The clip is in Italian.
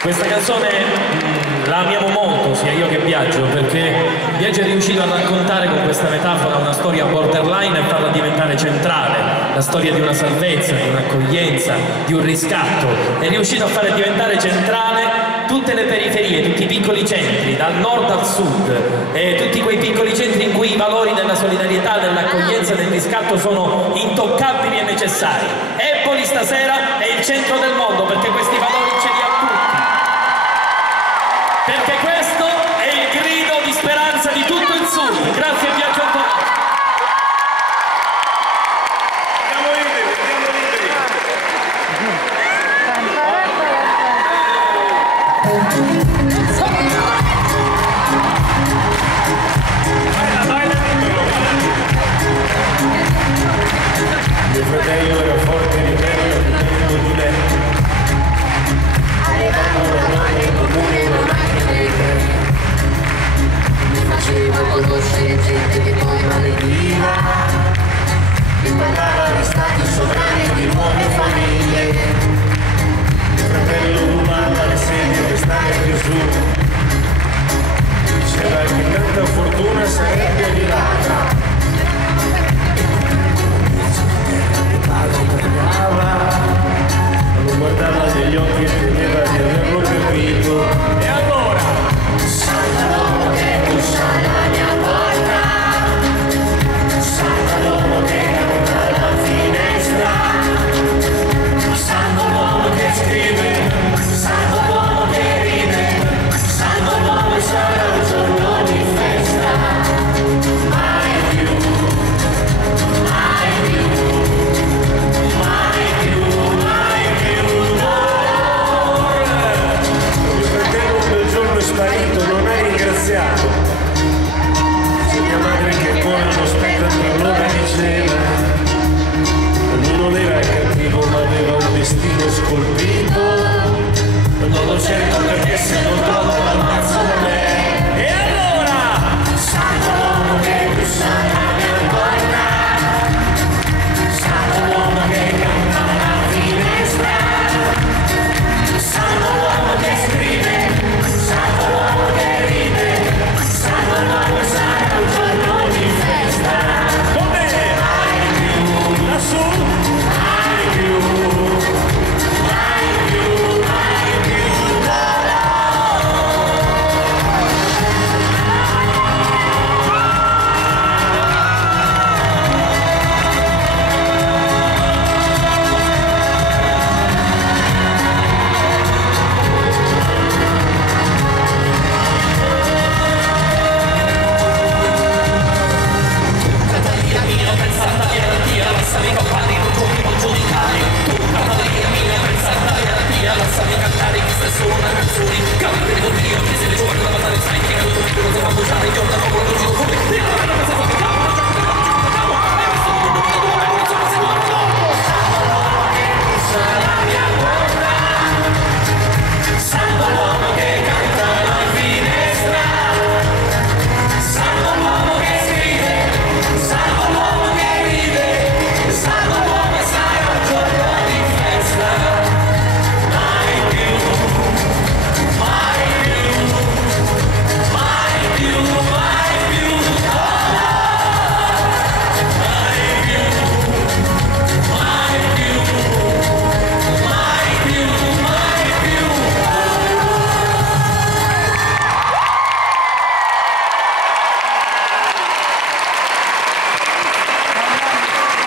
Questa canzone la amiamo molto, sia io che Biagio, perché Biagio è riuscito a raccontare con questa metafora una storia borderline e farla diventare centrale, la storia di una salvezza, di un'accoglienza, di un riscatto. È riuscito a fare diventare centrale tutte le periferie, tutti i piccoli centri, dal nord al sud, e tutti quei piccoli centri in cui i valori della solidarietà, dell'accoglienza e del riscatto sono intoccabili e necessari. Empoli stasera è il centro del mondo, perché questi valori ce li ha tutti. Perché questo è il grido di speranza di tutto il sud. Grazie Biagio Antonacci. Andiamo liberi, andiamo liberi. Mio fratello era forte di bello, più bello di me. Avevamo una madre in comune, una macchina di me. Mi faceva conoscere gente che poi malediva. Mi parlava di stati sovrani e di nuove famiglie. Mio fratello rubava le sedie per stare più su. Diceva che tanta fortuna sarebbe arrivata. Lo guardava negli occhi e temeva di averlo capito. E allora? Salta l'uomo che bussa alla mia porta, salta l'uomo che canta alla finestra, salta l'uomo che scrive, salta l'uomo che ride, salta l'uomo e sarà un giorno di festa. Mai più, mai più. Sparito, non hai ringraziato. Se mia madre che ancora non aspetta per l'ora di cena. Lui non era cattivo ma aveva un destino scolpito. Non lo cerco perché se non trovo l'ammazzo da me. E allora? Santo l'uomo che bussa alla mia porta, santo l'uomo che canta alla finestra, santo l'uomo che scrive, santo l'uomo che ride, santo l'uomo sarà un giorno di festa. Come? Mai più, lassù, mai più, mai più, mai più d'oro. Catalina mia, pensata via, lasciami compagni, non giochi, non giudicare. Tu, Catalina mia, pensata via, lasciami cantare queste sono le canzoni. Cantare con Dio, che se ne gioca la battaglia, sai che è tutto, non si fa bugiare, io da poco non gioco come te.